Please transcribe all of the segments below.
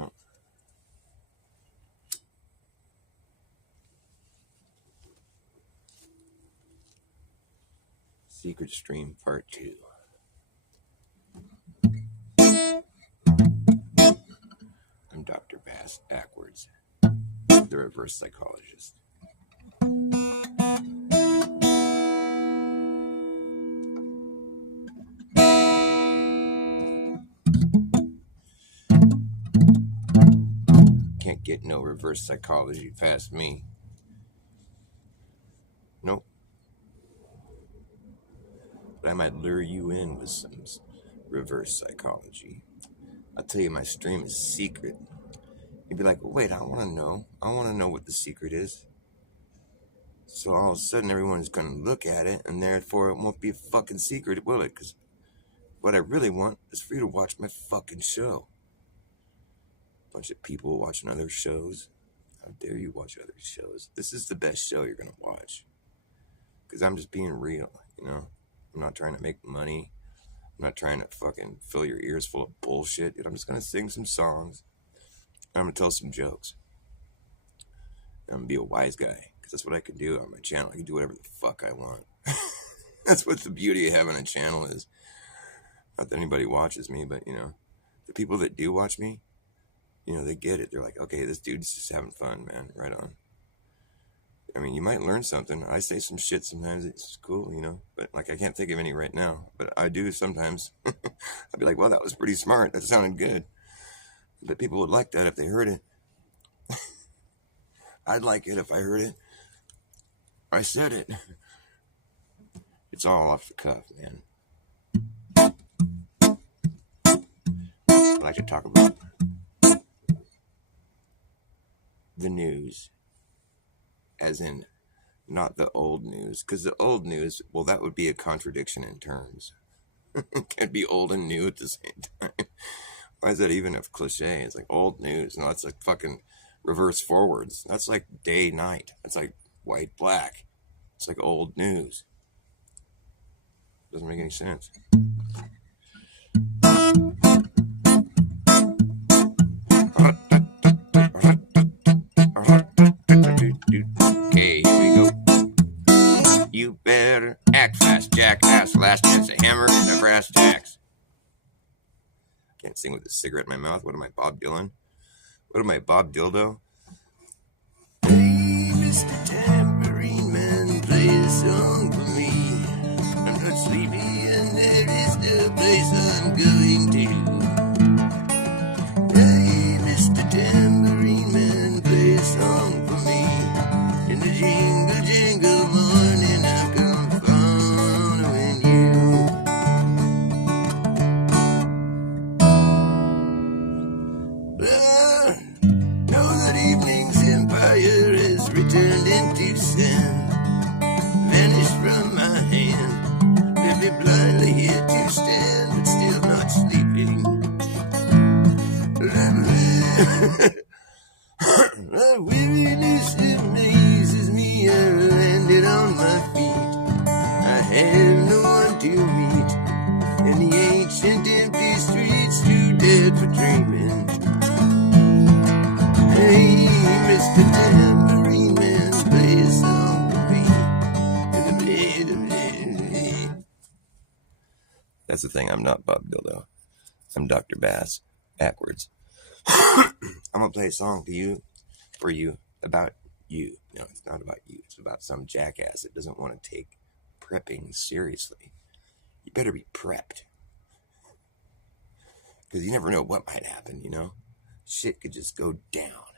go. Secret Stream Part 2. I'm Dr. Bass backwards, the reverse psychologist. Can't get no reverse psychology past me. Nope. But I might lure you in with some reverse psychology. I'll tell you my stream is secret. You'd be like, wait, I want to know. I want to know what the secret is. So all of a sudden everyone's going to look at it, and therefore it won't be a fucking secret, will it? Because what I really want is for you to watch my fucking show. Bunch of people watching other shows. How dare you watch other shows? This is the best show you're going to watch. Because I'm just being real, you know? I'm not trying to make money. I'm not trying to fucking fill your ears full of bullshit. I'm just going to sing some songs. I'm going to tell some jokes. I'm going to be a wise guy. Because that's what I can do on my channel. I can do whatever the fuck I want. That's what the beauty of having a channel is. Not that anybody watches me, but, you know, the people that do watch me, you know, they get it. They're like, okay, this dude's just having fun, man. Right on. I mean, you might learn something. I say some shit sometimes. It's cool, you know. But, like, I can't think of any right now. But I do sometimes. I'd be like, well, that was pretty smart. That sounded good. But people would like that if they heard it. I'd like it if I heard it. I said it. It's all off the cuff, man. I like to talk about the news, as in not the old news, because the old news, well, that would be a contradiction in terms. It can't be old and new at the same time. Why is that even a cliche? It's like old news. No, it's like fucking reverse forwards. That's like day night. That's like white black. It's like old news. Doesn't make any sense. Okay, here we go. You better act fast, jackass. Last chance a hammer and a brass tacks. Can't sing with a cigarette in my mouth. What am I, Bob Dylan? What am I, Bob Dildo? Hey, Mr. Tambourine Man, play a song for me. I'm not sleepy and there is no place I'm going to. Hey, Mr. Tambourine Man, play a song for me. In the jingle, jingle morning, I'll come following you. Well, know that evening's empire has returned into sand, vanished from my hand, left me blindly here to stand, but still not sleeping. The weariness amazes me. I landed on my feet. I have no one to meet, and the ancient empty streets too dead for dreaming. Hey, Mr. Tambourine Man, play a song for me. That's the thing. I'm not Bob Dildo. I'm Dr. Bass, backwards. I'm gonna play a song for you, about you. No, it's not about you. It's about some jackass that doesn't want to take prepping seriously. You better be prepped. Because you never know what might happen, you know? Shit could just go down.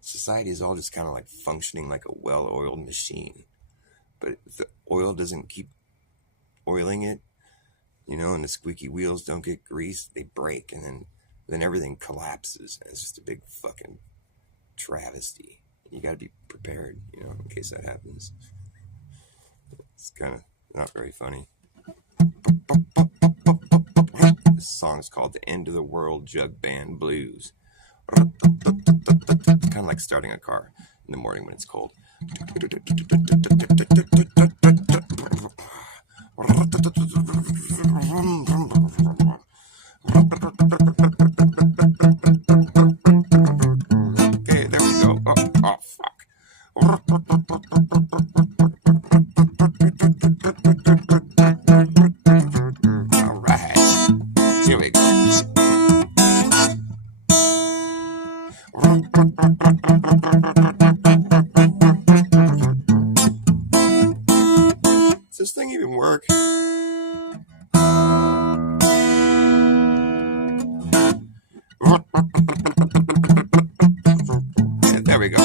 Society is all just kind of like functioning like a well-oiled machine. But if the oil doesn't keep oiling it, you know, and the squeaky wheels don't get greased, they break, and then everything collapses. It's just a big fucking travesty. You got to be prepared, you know, in case that happens. It's kind of not very funny. This song is called The End of the World Jug Band Blues. Kind of like starting a car in the morning when it's cold. Does this thing even work? Yeah, there we go.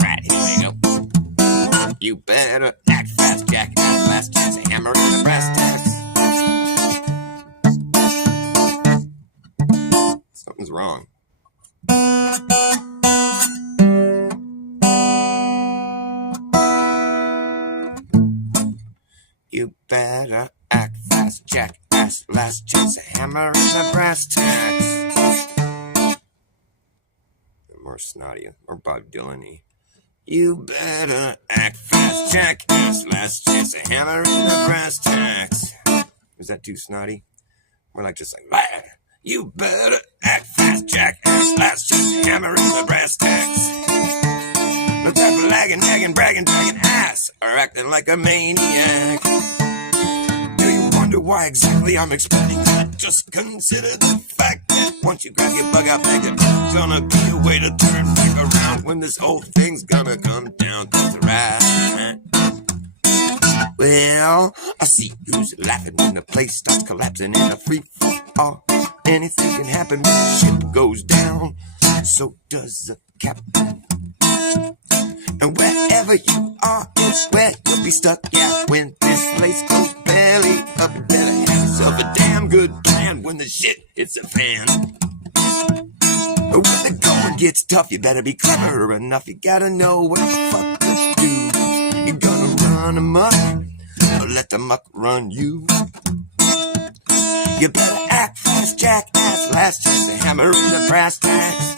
Right, here we go. You better act fast, jackass. Last chance, a hammer in the brass tacks. Something's wrong. You better act fast, jackass. Last chance, a hammer in the brass tacks. More snotty, or Bob Dylan-y. You better act fast, jackass. Last chance, a hammer in the brass tacks. Was that too snotty? More like just like, bah! You better act fast, jackass. Last chance, a hammer in the brass tacks. No time for lagging, nagging, bragging, dragging ass, or acting like a maniac. Do you wonder why exactly I'm explaining that? Just consider the fact that once you grab your bug out bag, there's gonna be a way to turn back around when this whole thing's gonna come down to the right. Well, I see who's laughing when the place starts collapsing in a free fall. Anything can happen when the ship goes down. So does the captain. And wherever you are is where you'll be stuck. Yeah, when this place goes belly up, you better have yourself a damn good plan when the shit hits the fan. When the going gets tough, you better be clever enough. You gotta know what the fuck to do. You're gonna run amok, or let the muck run you. You better act fast, jackass. Last chance, a hammer in the brass tacks.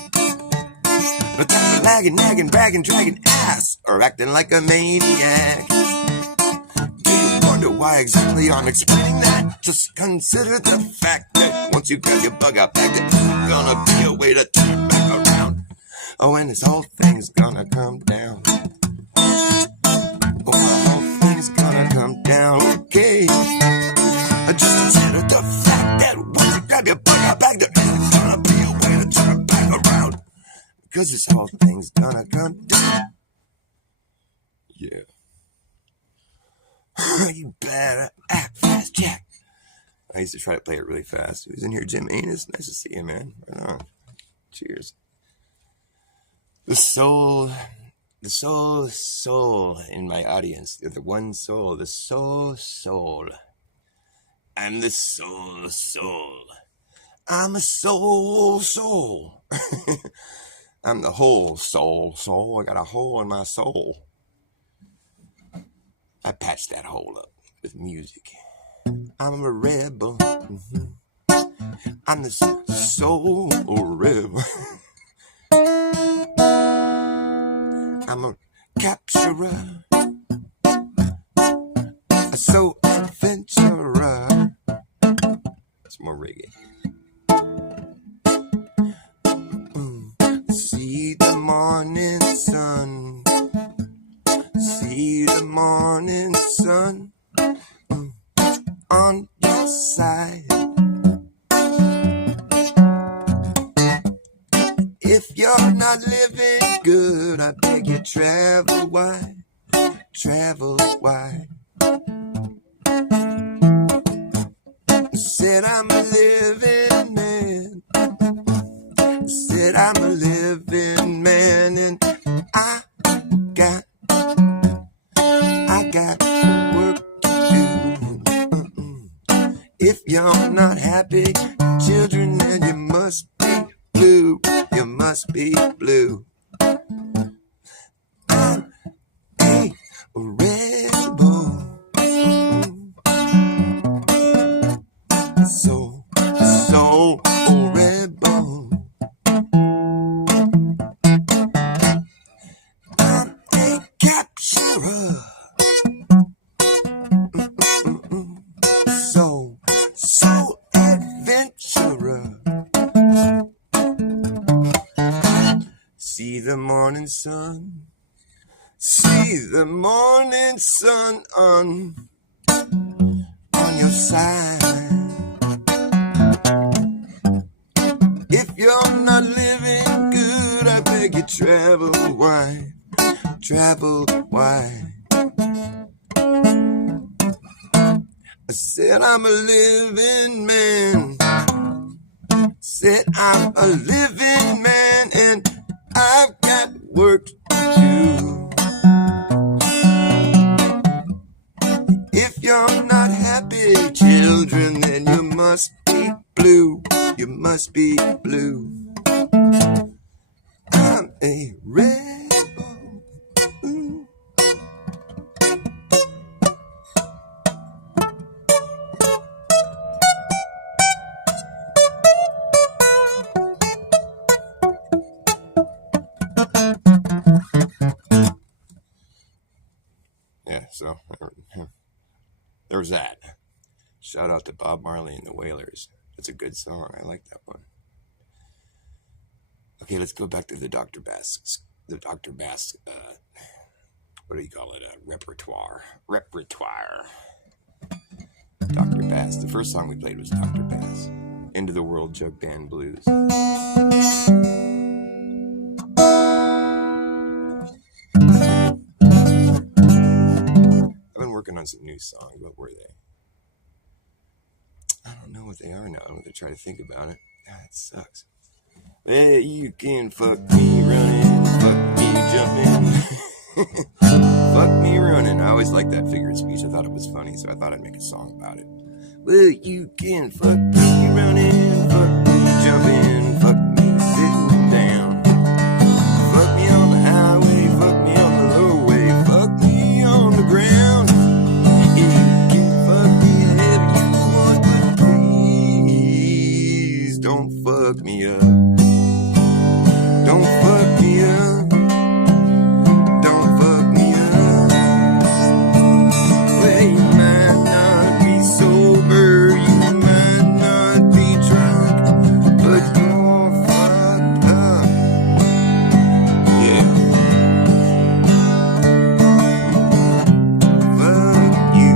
No time for lagging, nagging, bragging, dragging ass, or acting like a maniac. Do you wonder why exactly I'm explaining that? Just consider the fact that once you grab your bug out bag, there's gonna be a way to turn back around. Oh, and this whole thing's gonna come down. Oh, the whole thing's gonna come down, okay. Just consider the fact that once you grab your bug out bag, there's gonna be a way to turn back around. Cause this whole thing's gonna come down. Yeah. You better act fast, Jack. I used to try to play it really fast. Who's in here? Jim Anus? Nice to see you, man. Right on. Cheers. The soul in my audience. You're the one soul. The soul. I'm the soul. I'm a soul. I'm the whole soul. I got a hole in my soul. I patched that hole up with music. I'm a rebel. I'm the soul rebel. I'm a capturer. A soul adventurer. It's more reggae. See the morning sun. See the morning sun on your side. If you're not living good, I beg you travel wide. Travel wide. Said I'm a living man. Said I'm a living man, and I got work to do. If you're not happy, children, then you must be blue. You must be blue. I'm a rebel. So rebel. I'm a capturer. So adventurer. the morning sun. See the morning sun on your side. If you're not living good, I beg you travel wide, travel wide. I said I'm a living man. Said I'm a living man, and I've got work to do. If you're not happy, children, then you must be blue. You must be blue. I'm a rebel. Ooh. Yeah, so there's that. Shout out to Bob Marley and the Wailers. That's a good song. I like that one. Okay, let's go back to the Dr. Bas. The Dr. Bas, what do you call it? Repertoire. Dr. Bas. The first song we played was Dr. Bas. Into the World Jug Band Blues. I've been working on some new songs. What were they? I don't know what they are now. I'm going to try to think about it. God, it sucks. Well, you can fuck me running, fuck me jumping, fuck me running. I always liked that figure of speech. I thought it was funny, so I thought I'd make a song about it. Well, you can fuck me running, fuck me jumping, fuck me sitting down. Fuck me on the highway, fuck me on the lowway, fuck me on the ground. You can fuck me however you want, but please don't fuck me up. Don't fuck me up. Don't fuck me up. Well, you might not be sober, you might not be drunk, but you're fucked up. Yeah. Fuck you.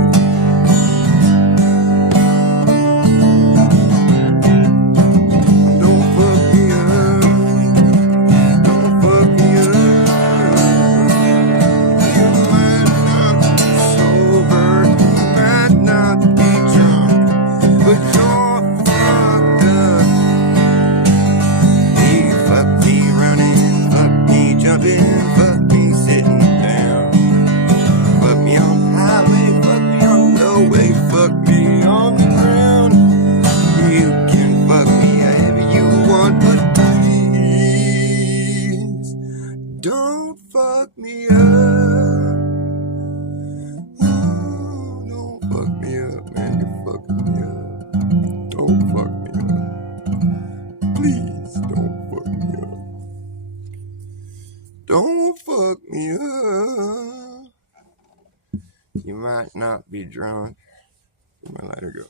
Don't fuck me up. Don't fuck me up. Oh, don't fuck me up, man. You're fucking me up. Don't fuck me up. Please don't fuck me up. Don't fuck me up. You might not be drunk. Where'd my lighter go?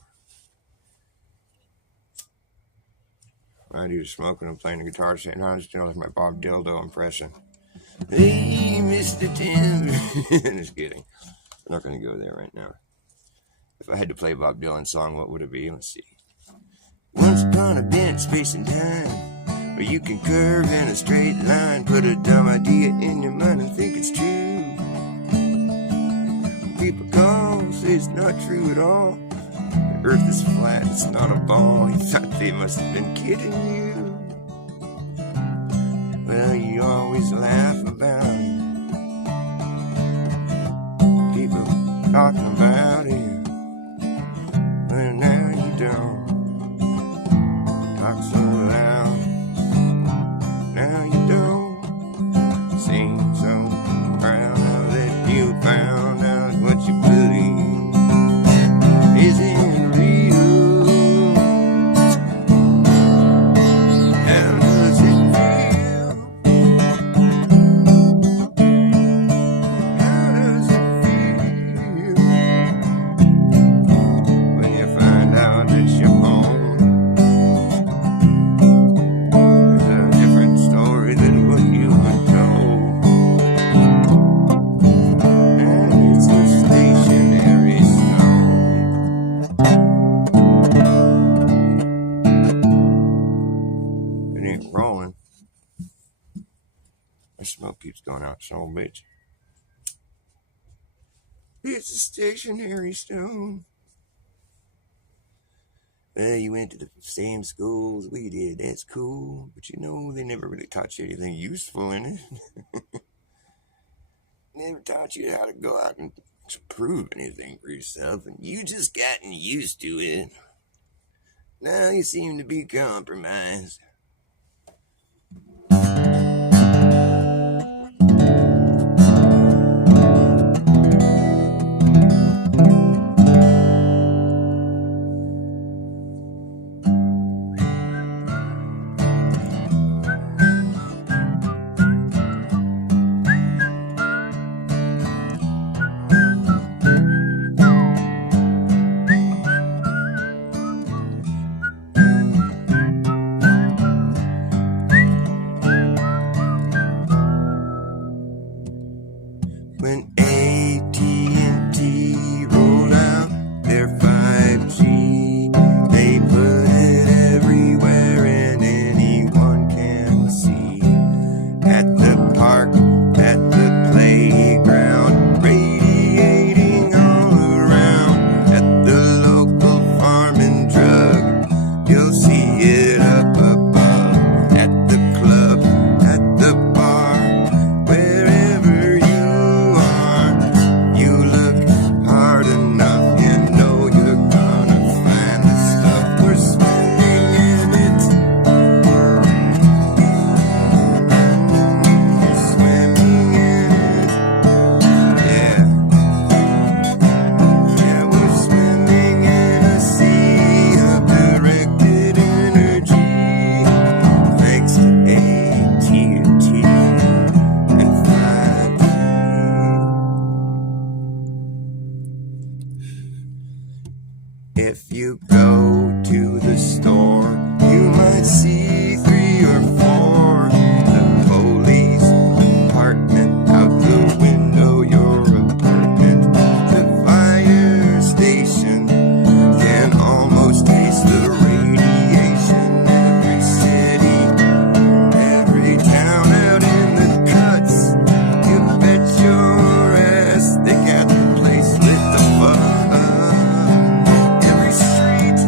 I do smoking and playing the guitar, saying, no, I'm just doing like my Bob Dildo impression. Hey, Mr. Tim. Just kidding. I'm not going to go there right now. If I had to play a Bob Dylan song, what would it be? Let's see. Once upon a bent space and time, where you can curve in a straight line, put a dumb idea in your mind and think it's true. People call, say it's not true at all. The earth is flat, it's not a ball. You thought they must have been kidding you. Well, you always laugh about it. People talking about it. Well, now you don't talk so loud. Now you don't seem so proud now that you found out what you believe isn't real. How does it feel? How does it feel when you find out that you're born rolling. My smoke keeps going out, son of a bitch. It's a stationary stone. Well, you went to the same schools we did. That's cool. But you know, they never really taught you anything useful in it. Never taught you how to go out and prove anything for yourself. And you just gotten used to it. Now you seem to be compromised. When AT&T rolled out their 5G, they put it everywhere and anyone can see. At the park, at the playground, radiating all around. At the local farm and drug, you'll see it up above. At the club, at the bar, wherever you look hard enough, you know you're gonna find the stuff. We're swimming in it. We're swimming in it. Yeah. Yeah, we're swimming in a sea of directed energy. Thanks to AT&T and 5G. If you go to the store, you might see 3 or 4. The police department, out the window, your apartment. The fire station can almost taste the radiation. Every city, every town out in the cuts, you bet your ass they got the place lit the fuck up. Every street,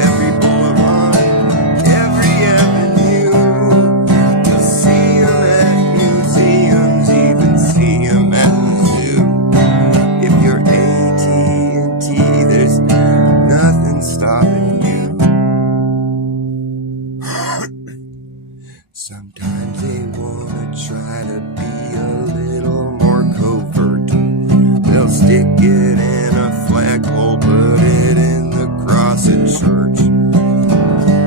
every boulevard, every avenue, you'll see 'em at museums, even see 'em at the zoo. If you're AT&T, there's nothing stopping you. Sometimes they wanna try to be a little more covert. They'll stick it in a flagpole, put it in the cross at church.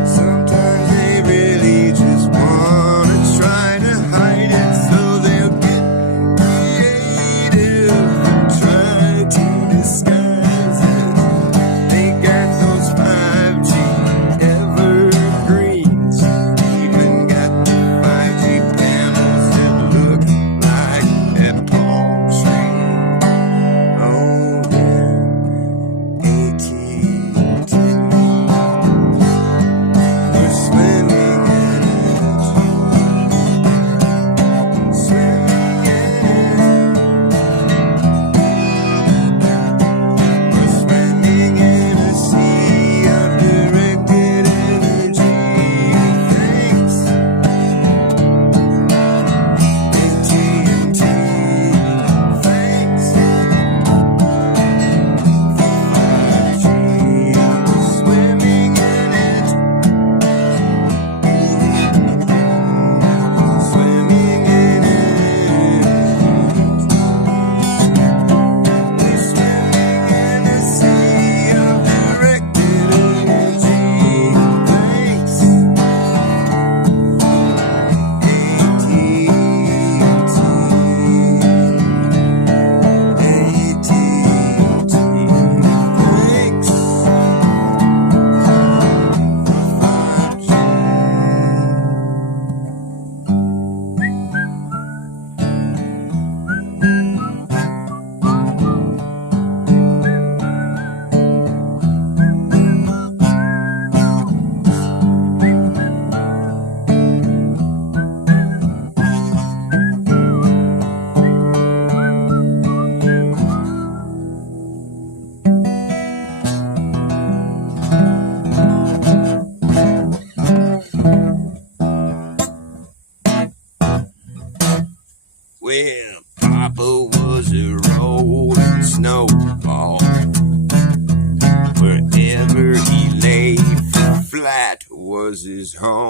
Sometimes they really just wanna try to hide it, so they'll get creative and try to disguise it. They got those 5G evergreens, even got the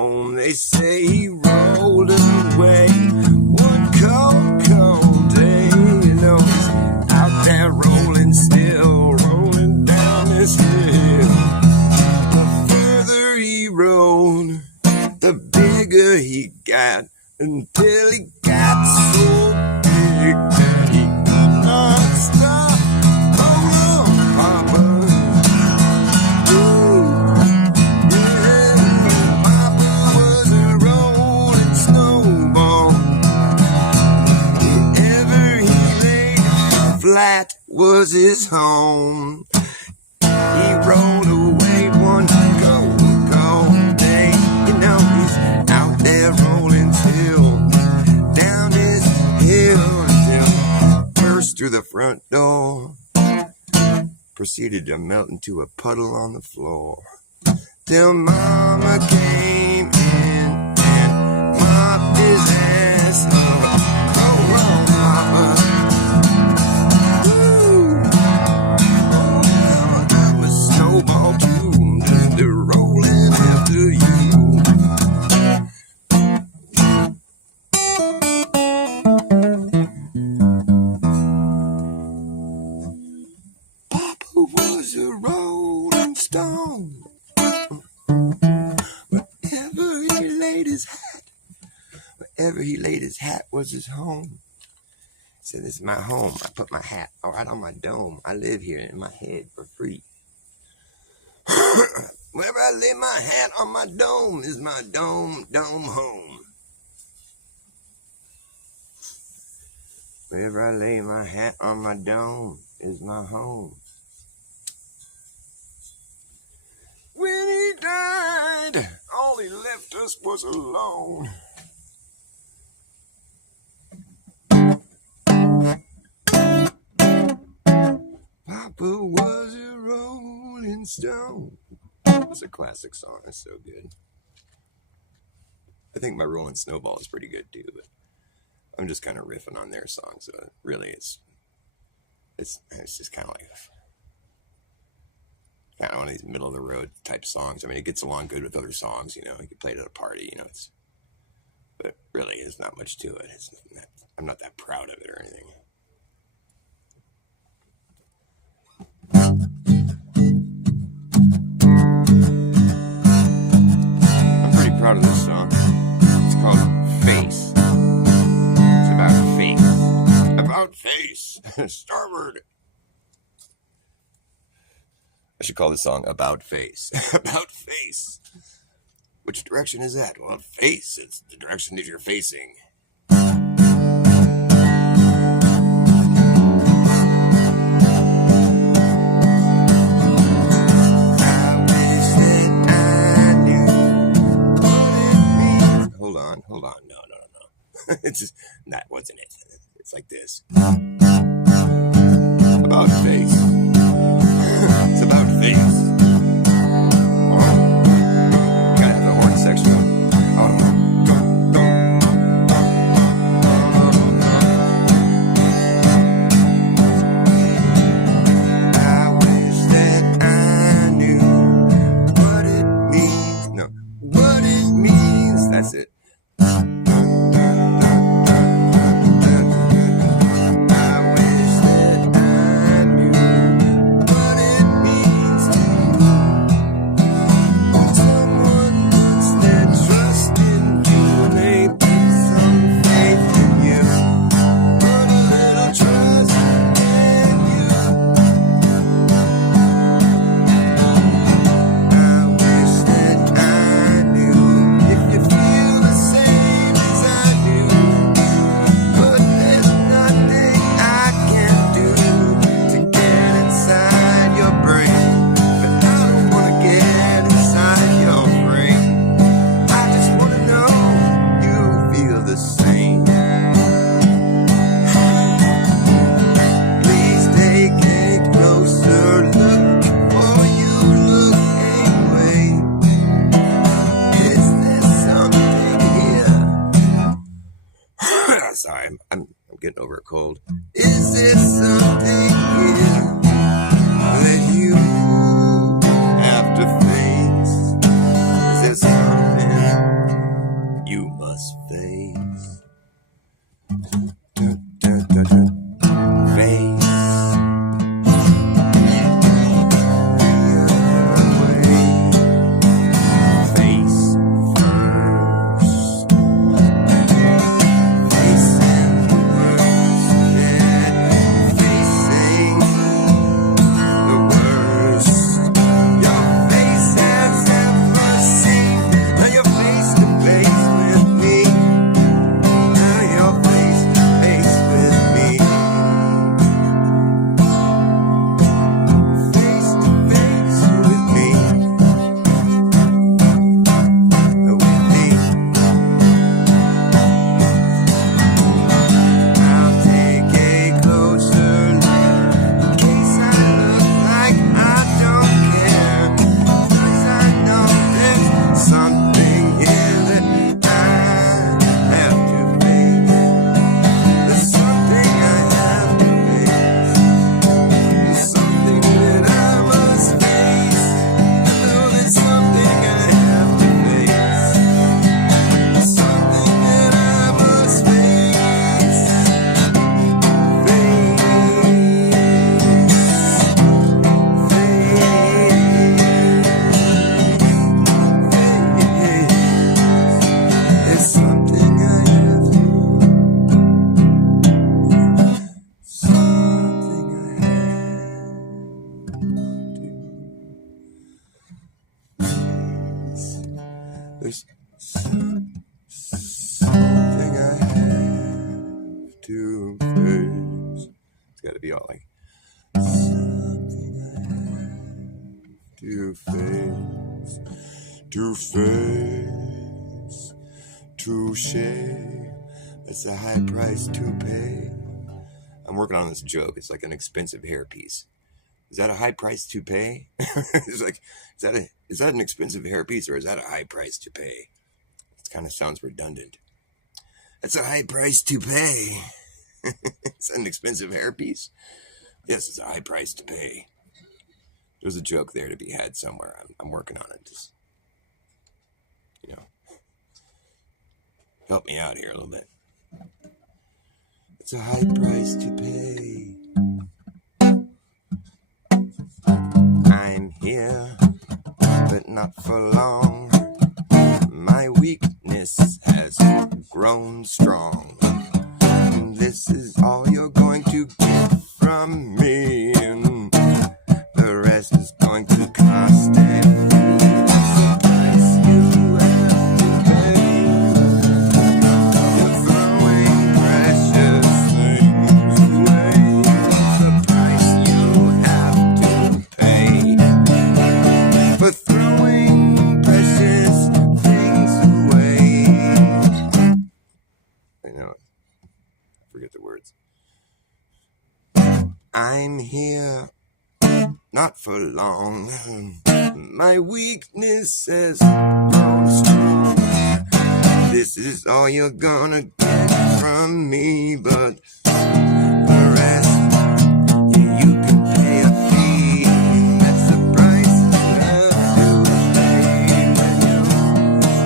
home. They say he rolled away one cold, cold day. You know, he's out there rolling still, rolling down this hill. The further he rolled, the bigger he got, until he got so big that he could not stop. Oh, Papa. Ooh, yeah, Papa was a rolling snowball. Wherever he laid flat was his home. He rolled away one cold, cold day. You know, he's out there rolling still, down this hill until burst through the front door, proceeded to melt into a puddle on the floor, till Mama came in and mopped his ass up. Oh, oh, Mama. Woo. Oh, I'm a snowball too, just a rolling after you. Papa was a rolling stone. Wherever he laid his hat, wherever he laid his hat was his home. He said, "This is my home. I put my hat right on my dome. I live here in my head for free. Wherever I lay my hat on my dome is my dome home. Wherever I lay my hat on my dome is my home." When he died, all he left us was alone. Papa was a rolling stone. It's a classic song. It's so good. I think my Rolling Snowball is pretty good too, but I'm just kind of riffing on their song, so really it's just kind of like one of these middle of the road type songs. I mean, it gets along good with other songs, you know. You can play it at a party, you know. But really, there's not much to it. I'm not that proud of it or anything. I'm pretty proud of this song. It's called Face. It's about face. About face. Starboard. I should call this song About Face. About Face. Which direction is that? Well, face, it's the direction that you're facing. Hold on. No. It's just, that wasn't it. It's like this. About face. It's about face. Oh. Gotta have the horn section. I wish that I knew what it means. No, what it means. That's it. Sorry, I'm getting over a cold. Is there something here that you have to face? Is there something Something I have to face. It's got to be all like something I have to face, to share. That's a high price to pay. I'm working on this joke. It's like an expensive hairpiece. Is that a high price to pay? It's like, is that an expensive hairpiece, or is that a high price to pay? It kind of sounds redundant. That's a high price to pay. Is that an expensive hairpiece? Yes, it's a high price to pay. There's a joke there to be had somewhere. I'm working on it. Just, help me out here a little bit. It's a high price to pay. I'm here, but not for long. My weakness has grown strong. This is all you're going to get from me, and the rest is going to cost it. I'm here, not for long. My weakness has grown strong. This is all you're gonna get from me, but the rest, you can pay a fee. That's the price you have to pay when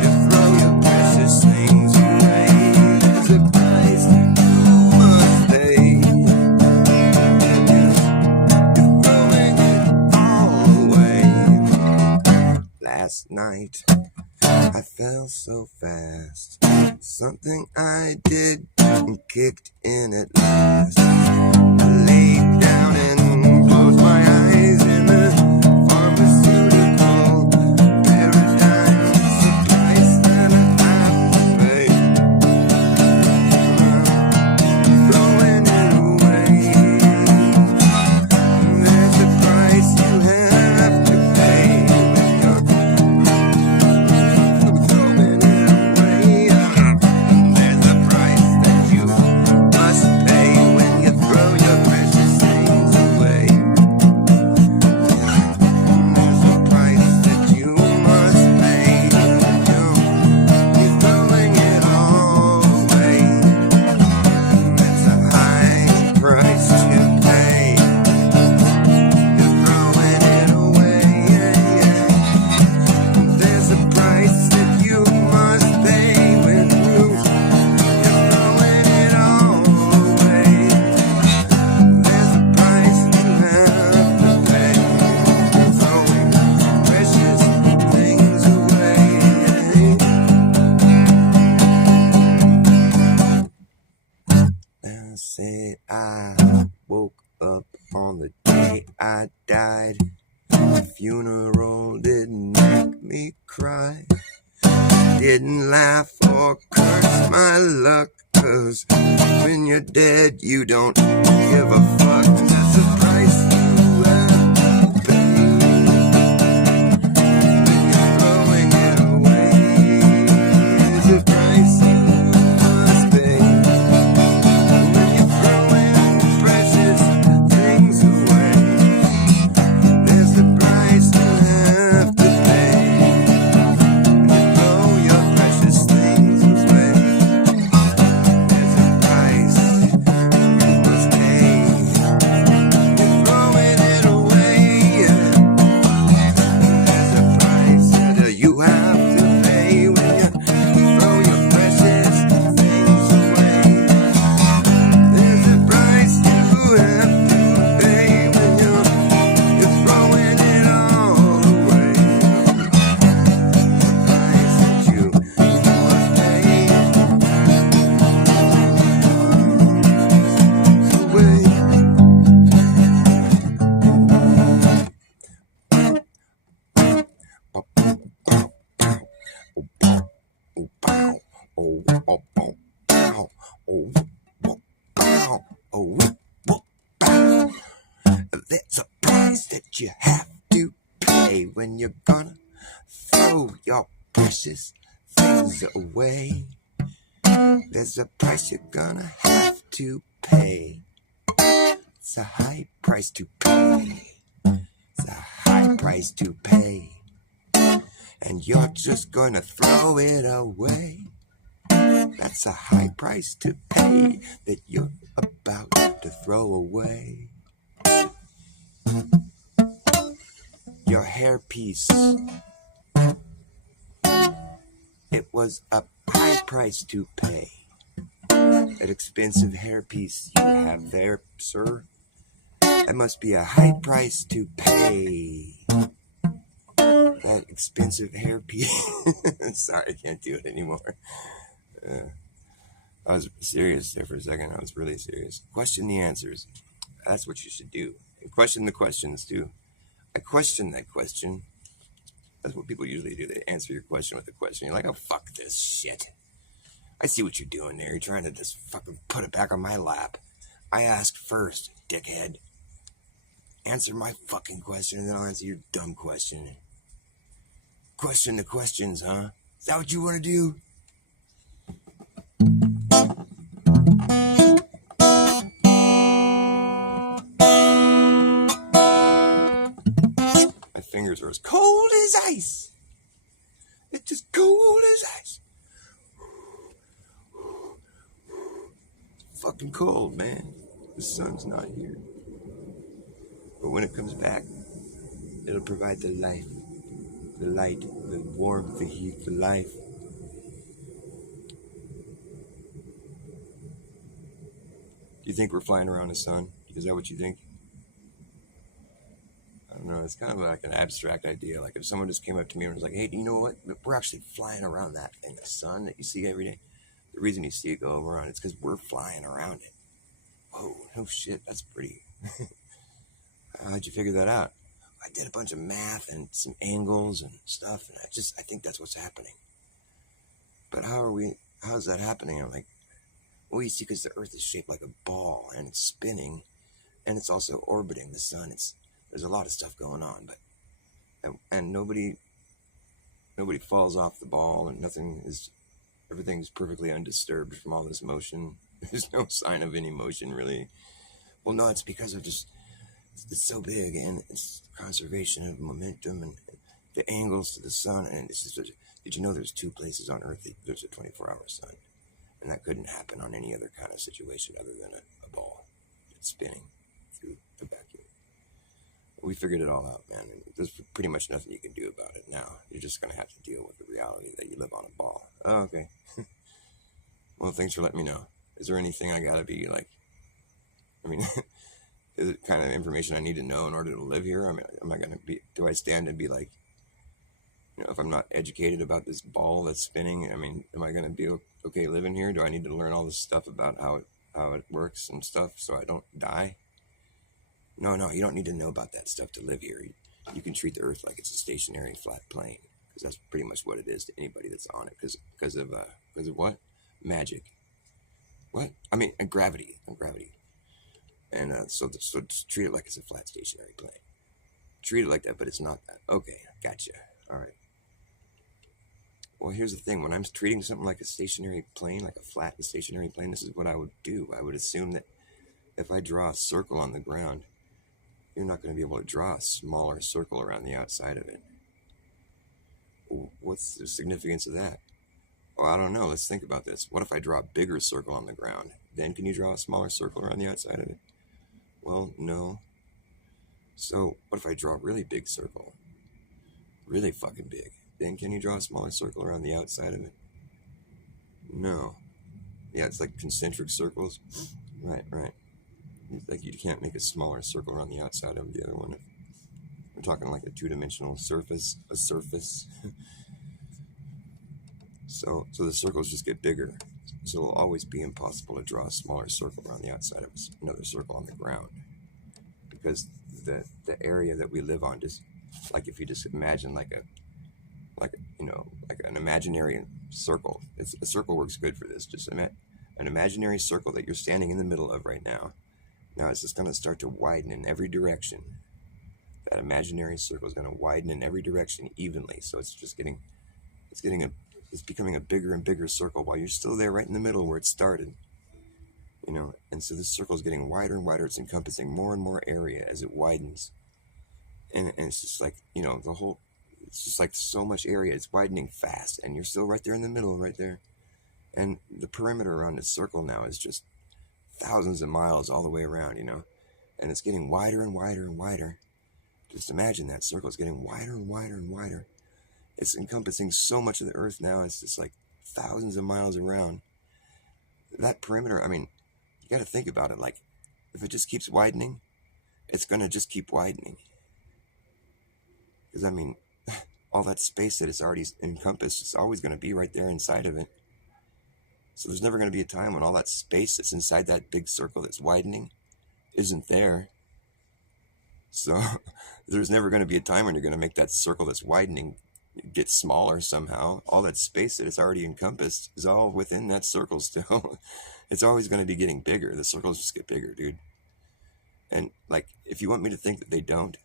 you throw your precious things away. There's a price you must pay. Last night, I fell so fast. Something I did kicked in at last. I laid down and closed my eyes in the pharmaceutical paradigm. It's the price that I have to pay. Throwing it away. There's a price you have to pay. Said I woke up on the day I died. The funeral didn't make me cry. Didn't laugh or curse my luck, 'cause when you're dead you don't give a fuck. That's the price you have to pay. When you're throwing it away, it's a price you must pay. oh, oh, oh, bow, oh, oh, bow, oh, oh, bow. There's a price that you have to pay when you're gonna throw your precious things away. There's a price you're gonna have to pay. It's a high price to pay. It's a high price to pay. And you're just gonna throw it away. That's a high price to pay that you're about to throw away. Your hairpiece. It was a high price to pay. That expensive hairpiece you have there, sir. That must be a high price to pay. That expensive hairpiece. Sorry, I can't do it anymore. I was serious there for a second. I was really serious. Question the answers. That's what you should do. And question the questions, too. I question that question. That's what people usually do. They answer your question with a question. You're like, oh, fuck this shit. I see what you're doing there. You're trying to just fucking put it back on my lap. I asked first, dickhead. Answer my fucking question, and then I'll answer your dumb question. Question the questions, huh? Is that what you want to do? My fingers are as cold as ice. It's just cold as ice. It's fucking cold, man. The sun's not here. But when it comes back, it'll provide the life, the light, the warmth, the heat, the life. Do you think we're flying around the sun? Is that what you think? I don't know. It's kind of like an abstract idea. Like if someone just came up to me and was like, hey, do you know what? We're actually flying around that thing, the sun that you see every day. The reason you see it go around, it's because we're flying around it. Whoa, no shit. That's pretty. How'd you figure that out? I did a bunch of math and some angles and stuff, and I think that's what's happening. But how's that happening? I'm like, well, you see, because the Earth is shaped like a ball, and it's spinning, and it's also orbiting the sun. There's a lot of stuff going on, and nobody falls off the ball, and everything's perfectly undisturbed from all this motion. There's no sign of any motion, really. Well, no, it's because of just, it's so big, and it's conservation of momentum and the angles to the sun. And did you know there's two places on Earth that there's a 24-hour sun? And that couldn't happen on any other kind of situation other than a ball that's spinning through the vacuum. We figured it all out, man. And there's pretty much nothing you can do about it now. You're just going to have to deal with the reality that you live on a ball. Oh, okay. Well, thanks for letting me know. Is there anything I got to be like, is it kind of information I need to know in order to live here? Am I going to do I stand and be like, if I'm not educated about this ball that's spinning, am I going to be okay living here? Do I need to learn all this stuff about how it works and stuff so I don't die? No, you don't need to know about that stuff to live here. You can treat the Earth like it's a stationary flat plane, because that's pretty much what it is to anybody that's on it. Because of what? Magic. What? And gravity. And so just treat it like it's a flat stationary plane. Treat it like that, but it's not that. Okay, gotcha. All right. Well, here's the thing. When I'm treating something like a stationary plane, like a flat and stationary plane, this is what I would do. I would assume that if I draw a circle on the ground, you're not going to be able to draw a smaller circle around the outside of it. What's the significance of that? Well, I don't know. Let's think about this. What if I draw a bigger circle on the ground? Then can you draw a smaller circle around the outside of it? Well, no. So what if I draw a really big circle? Really fucking big. Then can you draw a smaller circle around the outside of it? No. Yeah, it's like concentric circles. Right. It's like you can't make a smaller circle around the outside of the other one. We're talking like a two-dimensional surface, a surface. So the circles just get bigger. So it'll always be impossible to draw a smaller circle around the outside of another circle on the ground. Because the area that we live on, just like if you just imagine like an imaginary circle. A circle works good for this. Just an imaginary circle that you're standing in the middle of right now. Now it's just going to start to widen in every direction. That imaginary circle is going to widen in every direction evenly. So it's becoming a bigger and bigger circle while you're still there right in the middle where it started. And so this circle is getting wider and wider. It's encompassing more and more area as it widens. And it's just like, it's just like so much area. It's widening fast, and you're still right there in the middle, right there. And the perimeter around this circle now is just thousands of miles all the way around, and it's getting wider and wider and wider. Just imagine that circle is getting wider and wider and wider. It's encompassing so much of the earth now. It's just like thousands of miles around. That perimeter, you got to think about it. Like, if it just keeps widening, it's going to just keep widening. Because, all that space that it's already encompassed is always going to be right there inside of it. So there's never going to be a time when all that space that's inside that big circle that's widening isn't there. So there's never going to be a time when you're going to make that circle that's widening get smaller somehow. All that space that it's already encompassed is all within that circle still. It's always going to be getting bigger. The circles just get bigger, dude. And like, if you want me to think that they don't,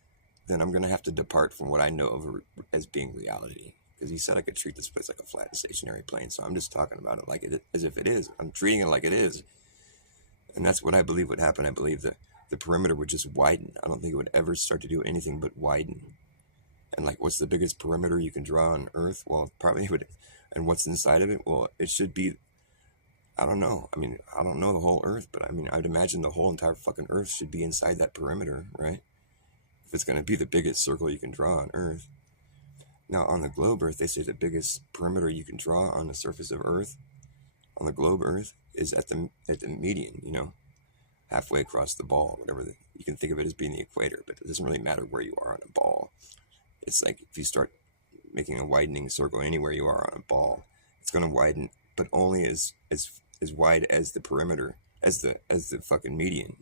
then I'm going to have to depart from what I know of as being reality. Because he said I could treat this place like a flat and stationary plane. So I'm just talking about it like it, as if it is. I'm treating it like it is. And that's what I believe would happen. I believe that the perimeter would just widen. I don't think it would ever start to do anything but widen. And like, what's the biggest perimeter you can draw on Earth? Well, probably it would. And what's inside of it? Well, it should be, I don't know. I don't know the whole Earth, but I'd imagine the whole entire fucking Earth should be inside that perimeter, right? If it's going to be the biggest circle you can draw on Earth. Now, on the globe Earth, they say the biggest perimeter you can draw on the surface of Earth, on the globe Earth, is at the median, halfway across the ball, whatever. You can think of it as being the equator, but it doesn't really matter where you are on a ball. It's like if you start making a widening circle anywhere you are on a ball, it's going to widen, but only as wide as the perimeter, as the fucking median,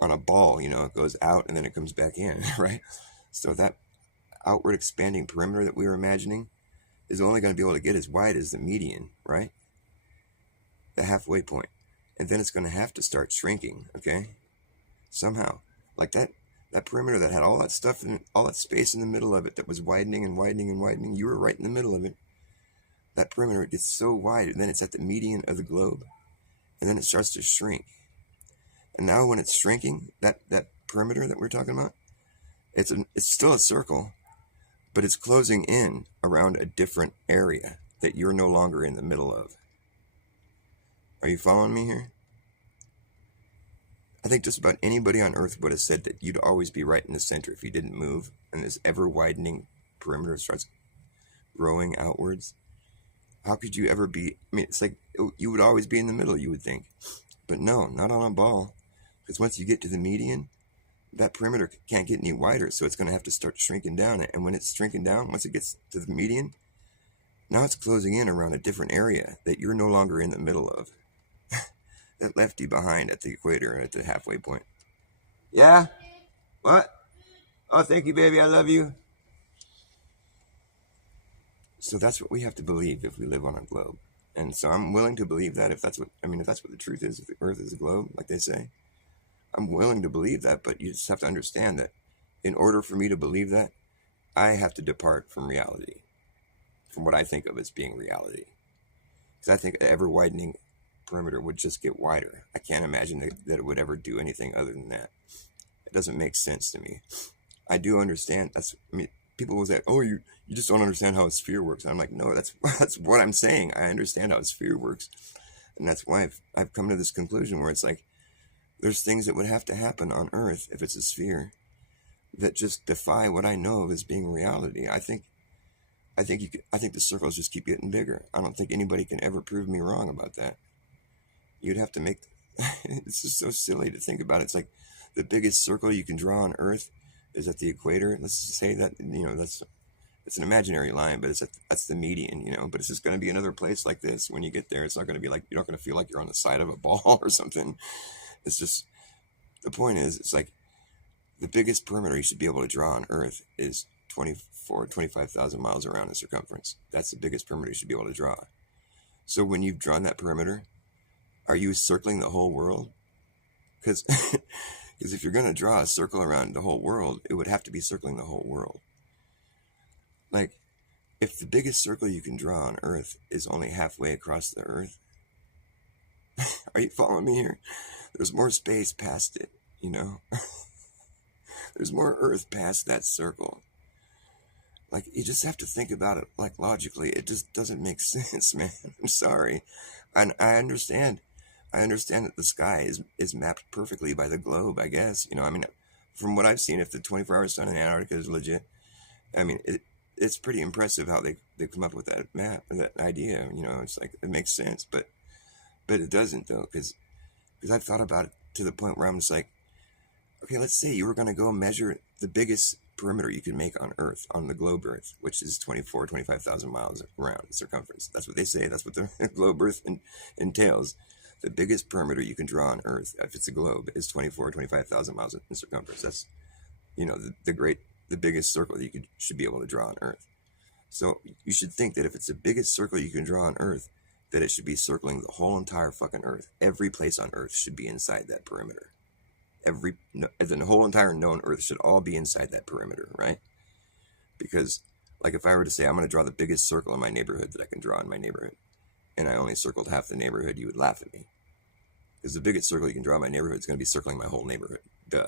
on a ball, it goes out and then it comes back in, right? So that outward expanding perimeter that we were imagining is only going to be able to get as wide as the median, right? The halfway point. And then it's going to have to start shrinking, okay? Somehow. Like that perimeter that had all that stuff and all that space in the middle of it that was widening and widening and widening, you were right in the middle of it. That perimeter gets so wide, and then it's at the median of the globe. And then it starts to shrink. And now when it's shrinking, that perimeter that we're talking about, it's still a circle, but it's closing in around a different area that you're no longer in the middle of. Are you following me here? I think just about anybody on Earth would have said that you'd always be right in the center if you didn't move, and this ever-widening perimeter starts growing outwards. How could you ever be... it's like you would always be in the middle, you would think. But no, not on a ball. Because once you get to the median, that perimeter can't get any wider, so it's going to have to start shrinking down. And when it's shrinking down, once it gets to the median, now it's closing in around a different area that you're no longer in the middle of. That left you behind at the equator, at the halfway point. Yeah? What? Oh, thank you, baby. I love you. So that's what we have to believe if we live on a globe. And so I'm willing to believe that if that's what the truth is, if the Earth is a globe, like they say. I'm willing to believe that, but you just have to understand that in order for me to believe that, I have to depart from reality, from what I think of as being reality. Because I think an ever-widening perimeter would just get wider. I can't imagine that it would ever do anything other than that. It doesn't make sense to me. I do understand. People will say, oh, you just don't understand how a sphere works. And I'm like, no, that's what I'm saying. I understand how a sphere works. And that's why I've come to this conclusion where it's like, there's things that would have to happen on Earth if it's a sphere that just defy what I know of as being reality. I think the circles just keep getting bigger. I don't think anybody can ever prove me wrong about that. You'd have to make... It's just so silly to think about. It's like the biggest circle you can draw on Earth is at the equator. Let's just say that, it's an imaginary line, but that's the median, But it's just going to be another place like this. When you get there, it's not going to be like, you're not going to feel like you're on the side of a ball or something. It's just, the point is, it's like the biggest perimeter you should be able to draw on Earth is 25,000 miles around in circumference. That's the biggest perimeter you should be able to draw. So when you've drawn that perimeter, are you circling the whole world? Because if you're going to draw a circle around the whole world, it would have to be circling the whole world. Like, if the biggest circle you can draw on Earth is only halfway across the Earth, are you following me here? There's more space past it, you know? There's more Earth past that circle. Like, you just have to think about it, like, logically. It just doesn't make sense, man. I'm sorry. And I understand. I understand that the sky is mapped perfectly by the globe, I guess. You know, I mean, from what I've seen, if the 24-hour sun in Antarctica is legit, I mean, it's pretty impressive how they come up with that map, that idea. You know, it's like, it makes sense. But it doesn't, though, because I've thought about it to the point where I'm just like, okay, let's say you were going to go measure the biggest perimeter you can make on Earth, on the globe Earth, which is 25,000 miles around circumference. That's what they say. That's what the globe Earth entails. The biggest perimeter you can draw on Earth, if it's a globe, is 25,000 miles in circumference. That's, you know, the biggest circle that you should be able to draw on Earth. So you should think that if it's the biggest circle you can draw on Earth, that it should be circling the whole entire fucking Earth. Every place on Earth should be inside that perimeter. The whole entire known Earth should all be inside that perimeter, right? Because, like, if I were to say I'm going to draw the biggest circle in my neighborhood that I can draw in my neighborhood, and I only circled half the neighborhood, you would laugh at me. Because the biggest circle you can draw in my neighborhood is going to be circling my whole neighborhood. Duh.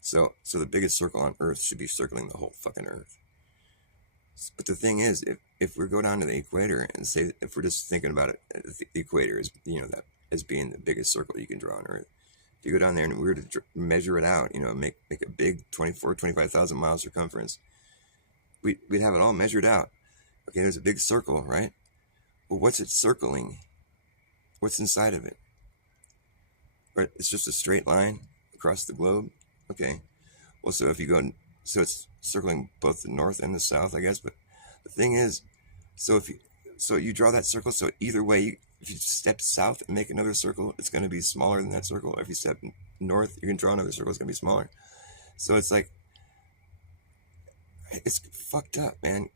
So the biggest circle on Earth should be circling the whole fucking Earth. But the thing is, if we go down to the equator and say, if we're just thinking about it, the equator is, you know, that as being the biggest circle you can draw on Earth. If you go down there and we were to measure it out, you know, make a big 25,000 mile circumference, we'd have it all measured out. Okay, there's a big circle, right? Well, what's it circling? What's inside of it? Right, it's just a straight line across the globe. Okay, well, so if you go, so it's circling both the north and the south, I guess. But the thing is, so you draw that circle, so either way, if you step south and make another circle, it's going to be smaller than that circle. If you step north, you can draw another circle, it's going to be smaller. So it's like, it's fucked up, man.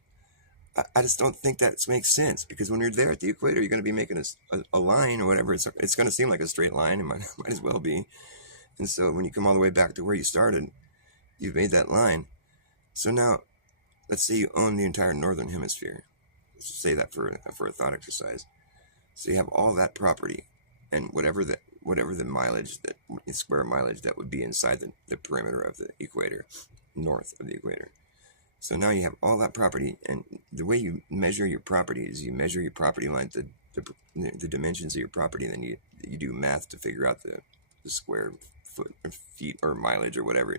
I just don't think that makes sense, because when you're there at the equator, you're going to be making a line or whatever. It's going to seem like a straight line. It might as well be. And so when you come all the way back to where you started, you've made that line. So now, let's say you own the entire northern hemisphere. Let's just say that for a thought exercise. So you have all that property, and whatever the mileage, that square mileage that would be inside the perimeter of the equator, north of the equator. So now you have all that property, and the way you measure your property is you measure your property line, the dimensions of your property, and then you do math to figure out the square foot or feet or mileage or whatever.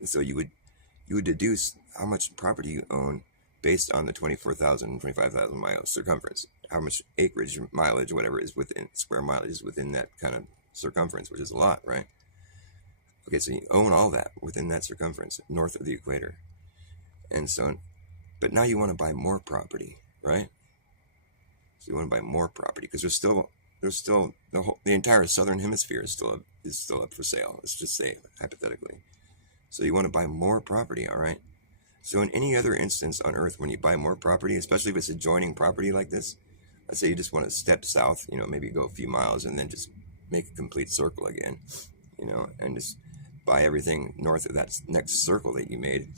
And so you would deduce how much property you own based on the 24,000, 25,000 miles circumference. How much acreage, mileage, whatever is within, square mileage is within that kind of circumference, which is a lot, right? Okay, so you own all that within that circumference, north of the equator. And so, but now you want to buy more property, right? So you want to buy more property because there's still the entire southern hemisphere is still up for sale. Let's just say, hypothetically. So you want to buy more property, all right? So in any other instance on Earth, when you buy more property, especially if it's adjoining property like this, let's say you just want to step south, you know, maybe go a few miles and then just make a complete circle again, you know, and just buy everything north of that next circle that you made.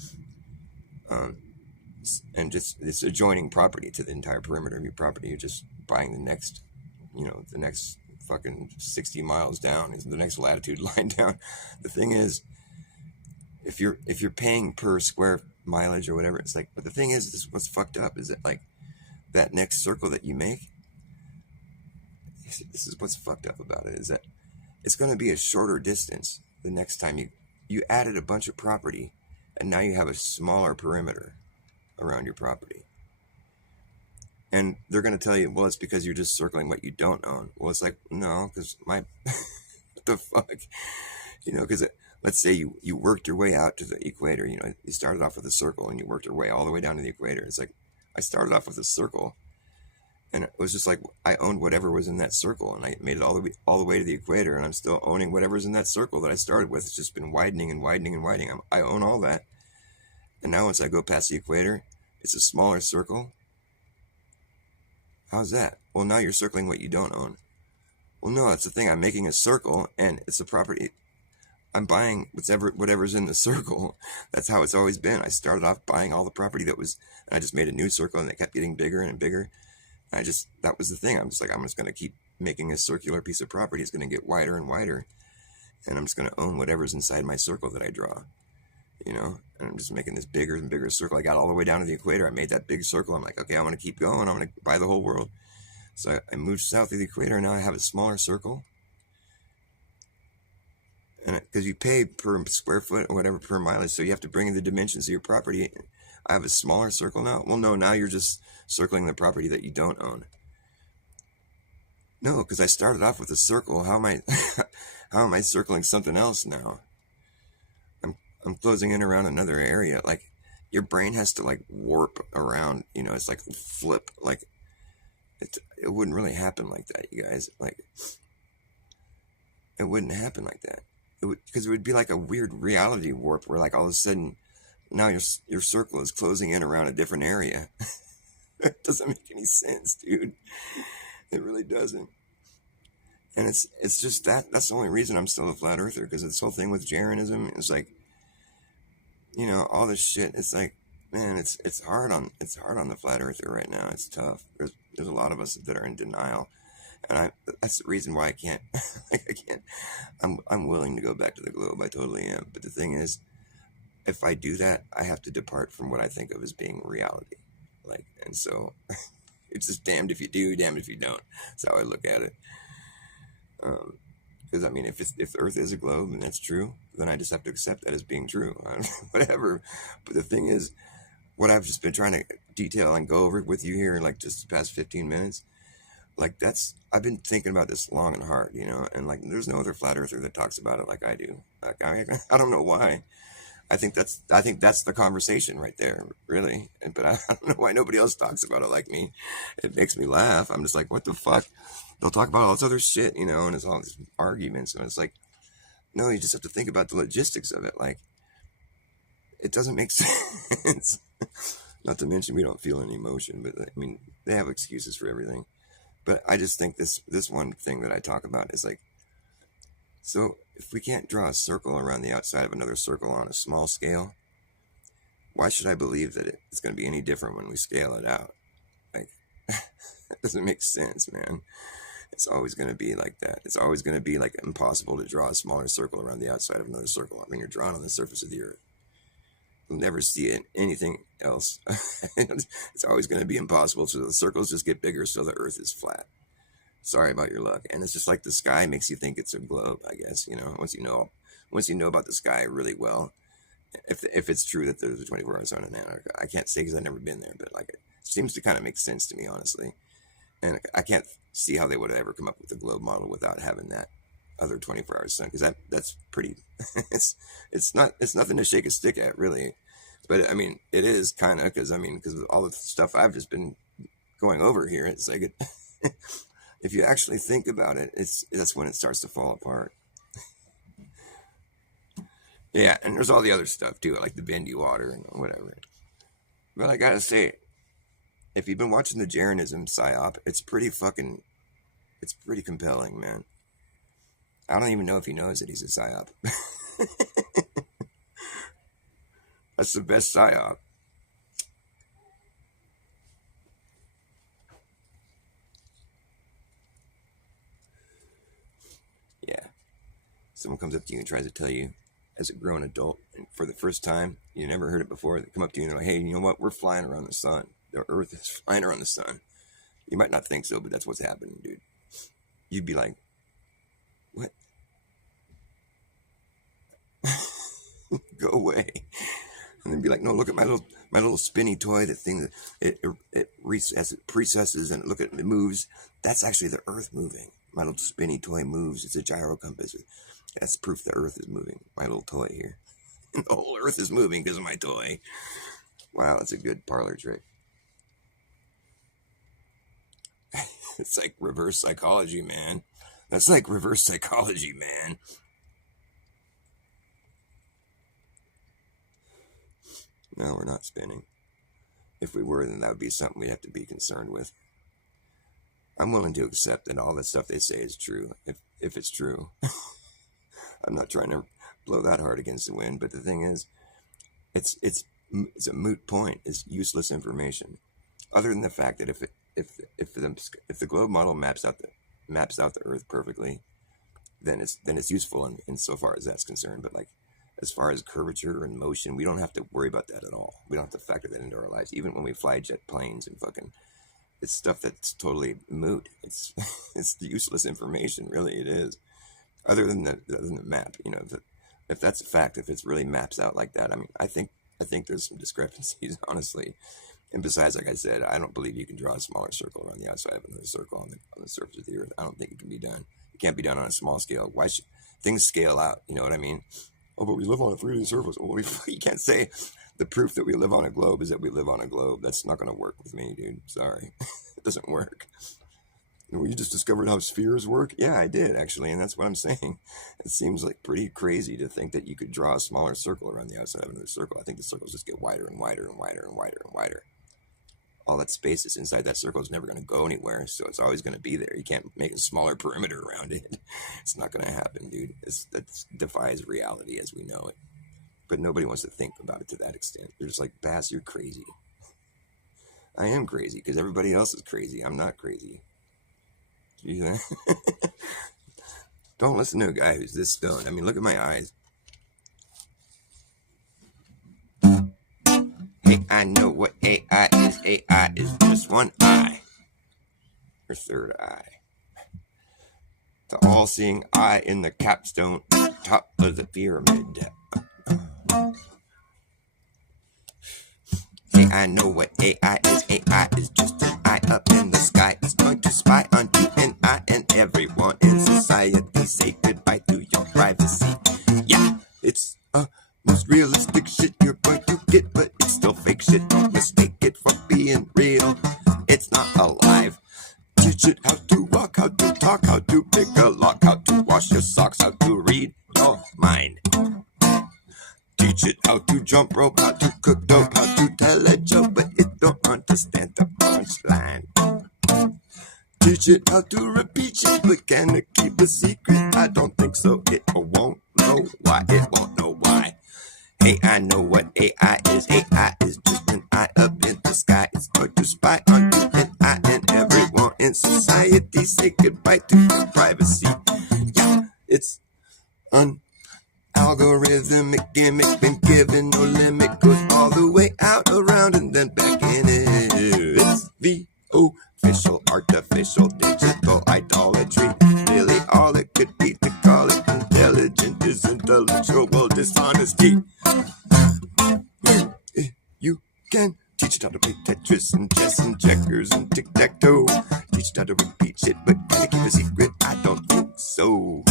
And just this adjoining property to the entire perimeter of your property. You're just buying the next fucking 60 miles down is the next latitude line down. The thing is, if you're paying per square mileage or whatever, it's like, but the thing is what's fucked up is that, like, that next circle that you make, this is what's fucked up about it, is that it's going to be a shorter distance the next time you added a bunch of property, and now you have a smaller perimeter around your property. And they're going to tell you, well, it's because you're just circling what you don't own. Well, it's like, no, because what the fuck? You know, because let's say you worked your way out to the equator. You know, you started off with a circle and you worked your way all the way down to the equator. It's like, I started off with a circle, and it was just like, I owned whatever was in that circle, and I made it all the way to the equator, and I'm still owning whatever's in that circle that I started with. It's just been widening and widening and widening. I own all that. And now once I go past the equator, it's a smaller circle. How's that? Well, now you're circling what you don't own. Well, no, that's the thing. I'm making a circle, and it's a property. I'm buying whatever's in the circle. That's how it's always been. I started off buying all the property that was, and I just made a new circle, and it kept getting bigger and bigger. And that was the thing. I'm just going to keep making a circular piece of property. It's going to get wider and wider, and I'm just going to own whatever's inside my circle that I draw. And I'm just making this bigger and bigger circle. I got all the way down to the equator. I made that big circle. I'm like, okay, I'm going to keep going. I'm going to buy the whole world. So I moved south of the equator, and now I have a smaller circle. And because you pay per square foot or whatever per mileage, so you have to bring in the dimensions of your property. I have a smaller circle now. Well, no, now you're just circling the property that you don't own. No, because I started off with a circle. How am I circling something else now? I'm closing in around another area. Like, your brain has to like warp around. It's like flip. Like, it wouldn't really happen like that, you guys. Like, it wouldn't happen like that. Because it would be like a weird reality warp where like all of a sudden now your circle is closing in around a different area. It doesn't make any sense, dude. It really doesn't. And it's just that's the only reason I'm still a flat earther, because this whole thing with Jeranism is like, all this shit. It's like, man, it's hard on the flat earther right now. It's tough. There's a lot of us that are in denial, and that's the reason why I can't. I'm willing to go back to the globe. I totally am. But the thing is, if I do that, I have to depart from what I think of as being reality. Like, and so it's just damned if you do, damned if you don't. That's how I look at it. Because if the Earth is a globe and that's true, then I just have to accept that as being true. Whatever. But the thing is, what I've just been trying to detail and go over with you here in like just the past 15 minutes, like I've been thinking about this long and hard, and like there's no other flat earther that talks about it like I do. Like I don't know why. I think that's the conversation right there, really. But I don't know why nobody else talks about it like me. It makes me laugh. I'm just like, what the fuck? They'll talk about all this other shit, and it's all these arguments, and it's like, no, you just have to think about the logistics of it. Like, it doesn't make sense. Not to mention we don't feel any emotion, but they have excuses for everything. But I just think this one thing that I talk about is like, so if we can't draw a circle around the outside of another circle on a small scale, why should I believe that it's going to be any different when we scale it out? Like, that doesn't make sense, man. It's always going to be like that. It's always going to be like impossible to draw a smaller circle around the outside of another circle. You're drawn on the surface of the Earth. You'll never see it anything else. It's always going to be impossible. So the circles just get bigger, so the Earth is flat. Sorry about your luck. And it's just like the sky makes you think it's a globe, I guess. Once you know about the sky really well, if it's true that there's a 24-hour sun in Antarctica, I can't say because I've never been there, but like it seems to kind of make sense to me, honestly. And I can't see how they would ever come up with a globe model without having that other 24-hour sun, because that's pretty. it's nothing to shake a stick at, really. But it is kind of because of all the stuff I've just been going over here. It's like if you actually think about it, that's when it starts to fall apart. Yeah, and there's all the other stuff too, like the bendy water and whatever. But I gotta say, if you've been watching the Jeranism psyop, it's pretty compelling, man. I don't even know if he knows that he's a psyop. That's the best psyop. Yeah. Someone comes up to you and tries to tell you, as a grown adult, and for the first time, you never heard it before, they come up to you and they're like, hey, you know what? We're flying around the sun. The Earth is flying around the sun. You might not think so, but that's what's happening, dude. You'd be like, what? Go away. And then be like, no, look at my little spinny toy, the thing that it precesses and look at it moves. That's actually the Earth moving. My little spinny toy moves. It's a gyro compass. That's proof the Earth is moving. My little toy here. The whole Earth is moving because of my toy. Wow, that's a good parlor trick. It's like reverse psychology, man. That's like reverse psychology, man. No, we're not spinning. If we were, then that would be something we'd have to be concerned with. I'm willing to accept that all the stuff they say is true, if it's true. I'm not trying to blow that hard against the wind, but the thing is, it's a moot point. It's useless information. Other than the fact that if the globe model maps out the Earth perfectly, then it's useful in so far as that's concerned. But like, as far as curvature and motion, we don't have to worry about that at all. We don't have to factor that into our lives. Even when we fly jet planes and fucking, it's stuff that's totally moot. It's it's useless information, really. It is. Other than the map, if that's a fact, if it really maps out like that, I mean, I think there's some discrepancies, honestly. And besides, like I said, I don't believe you can draw a smaller circle around the outside of another circle on the surface of the Earth. I don't think it can be done. It can't be done on a small scale. Why should things scale out? You know what I mean? Oh, but we live on a 3D surface. Well, you can't say the proof that we live on a globe is that we live on a globe. That's not going to work with me, dude. Sorry. It doesn't work. Well, you just discovered how spheres work? Yeah, I did, actually, and that's what I'm saying. It seems like pretty crazy to think that you could draw a smaller circle around the outside of another circle. I think the circles just get wider and wider and wider and wider and wider. All that space that's inside that circle is never going to go anywhere, so it's always going to be there. You can't make a smaller perimeter around it. It's not going to happen, dude. That defies reality as we know it. But nobody wants to think about it to that extent. They're just like, Bass, you're crazy. I am crazy because everybody else is crazy. I'm not crazy. Don't listen to a guy who's this stoned. I mean, look at my eyes. Hey, I know what AI is. AI is just one eye. Or third eye. The all-seeing eye in the capstone, top of the pyramid. Hey, I know what AI is. AI is just an eye up in the sky. It's going to spy on you and I and everyone in society. Say goodbye to your privacy. Yeah, it's most realistic shit you're going to get, but it's still fake shit. Don't mistake it for being real. It's not alive. Teach it how to walk, how to talk, how to pick a lock, how to wash your socks, how to read your mind. Teach it how to jump rope, how to cook dope, how to tell a joke, but it don't understand the punchline. Teach it how to repeat shit, but can it keep a secret? I don't think so. It won't know why. It won't know why. Hey, I know what AI is. AI is just an eye up in the sky. It's going to spy on you and I and everyone in society. Say goodbye to your privacy. Yeah, it's an algorithmic gimmick, been given no limit, goes all the way out, around, and then back in it. It's the official, artificial, digital idolatry. Really all it could be to call it intelligent is intellectual dishonesty. You can teach it how to play Tetris and chess and checkers and tic-tac-toe. Teach it how to repeat shit, but can it keep a secret? I don't think so.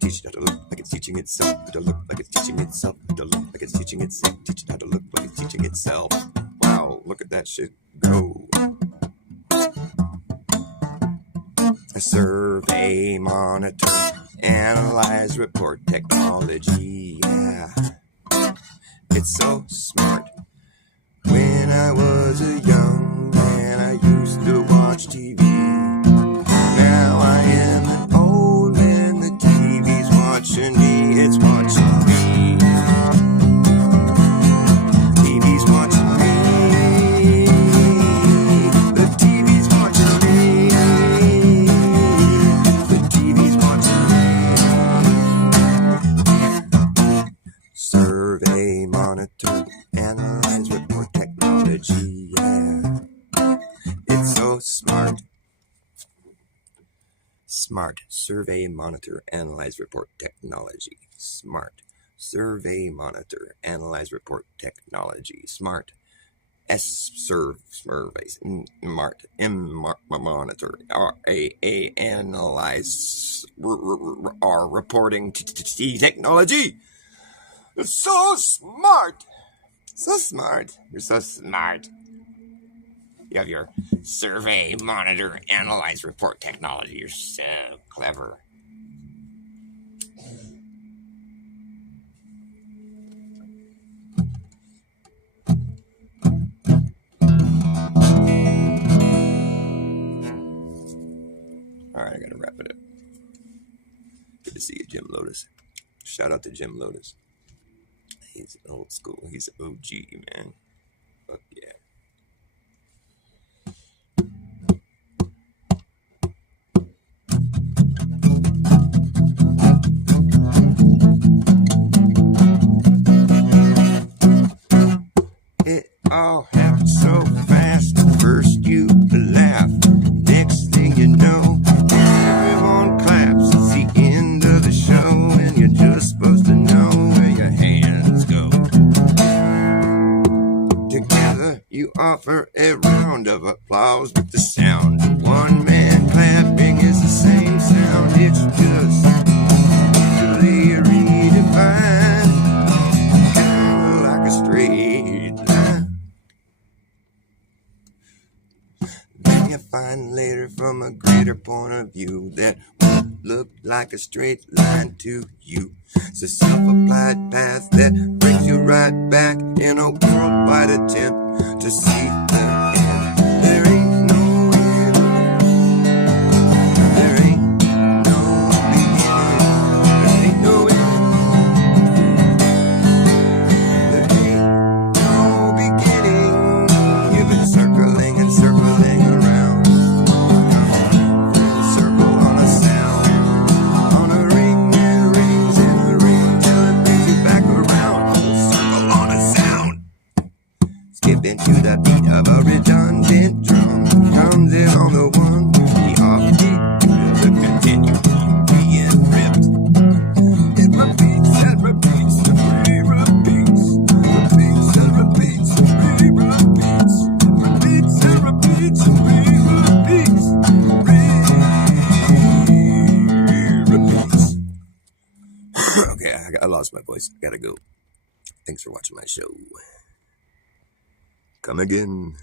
Teach it how to look like it's teaching itself. It'll look like it's teaching itself. It'll look like it's teaching itself. Teach it how to look like it's teaching itself. Wow, look at that shit go. A survey, monitor, analyze, report technology. Yeah, it's so smart. When I was a young man, I used to watch TV. Now I am an old man. The TV's watching me. It's watching me. TV's watching me. The TV's watching me. The TV's watching me. Survey, monitor, analyze, report technology. Yeah, it's so smart. Smart. Survey, monitor, analyze, report technology. Smart. Survey, monitor, analyze, report technology. Smart. Surveys. Mart. Monitor. RAA, analyze, reporting technology. It's so smart. So smart. You're so smart. You have your survey, monitor, analyze, report technology. You're so clever. I gotta wrap it up. Good to see you, Jim Lotus. Shout out to Jim Lotus. He's old school. He's an OG, man. Fuck yeah. It all happened so fast. First you laugh, next thing you know, everyone claps. It's the end of the show, and you're just supposed to know where your hands go. Together you offer a round of applause with the sound of one man clapping is the same sound. It's just really redefined, kind of like a straight line. Then you find later from a greater point of view that what looked like a straight line to you. It's a self-applied path that brings you right back in a worldwide attempt to see the end. There ain't no end. There ain't no beginning. There ain't no end. There ain't no beginning. You've been circling and circling around. Full circle on a sound, on a ring and rings in a ring till it brings you back around. Full circle on a sound. Skipping to the beat of a redundant drum. Comes in on the one, the offbeat, to continue being ripped. It repeats and repeats and re-repeats. Repeats and repeats and re-repeats. Repeats and repeats and re-repeats. Re-repeats. Okay, I lost my voice. Gotta go. Thanks for watching my show. Come again.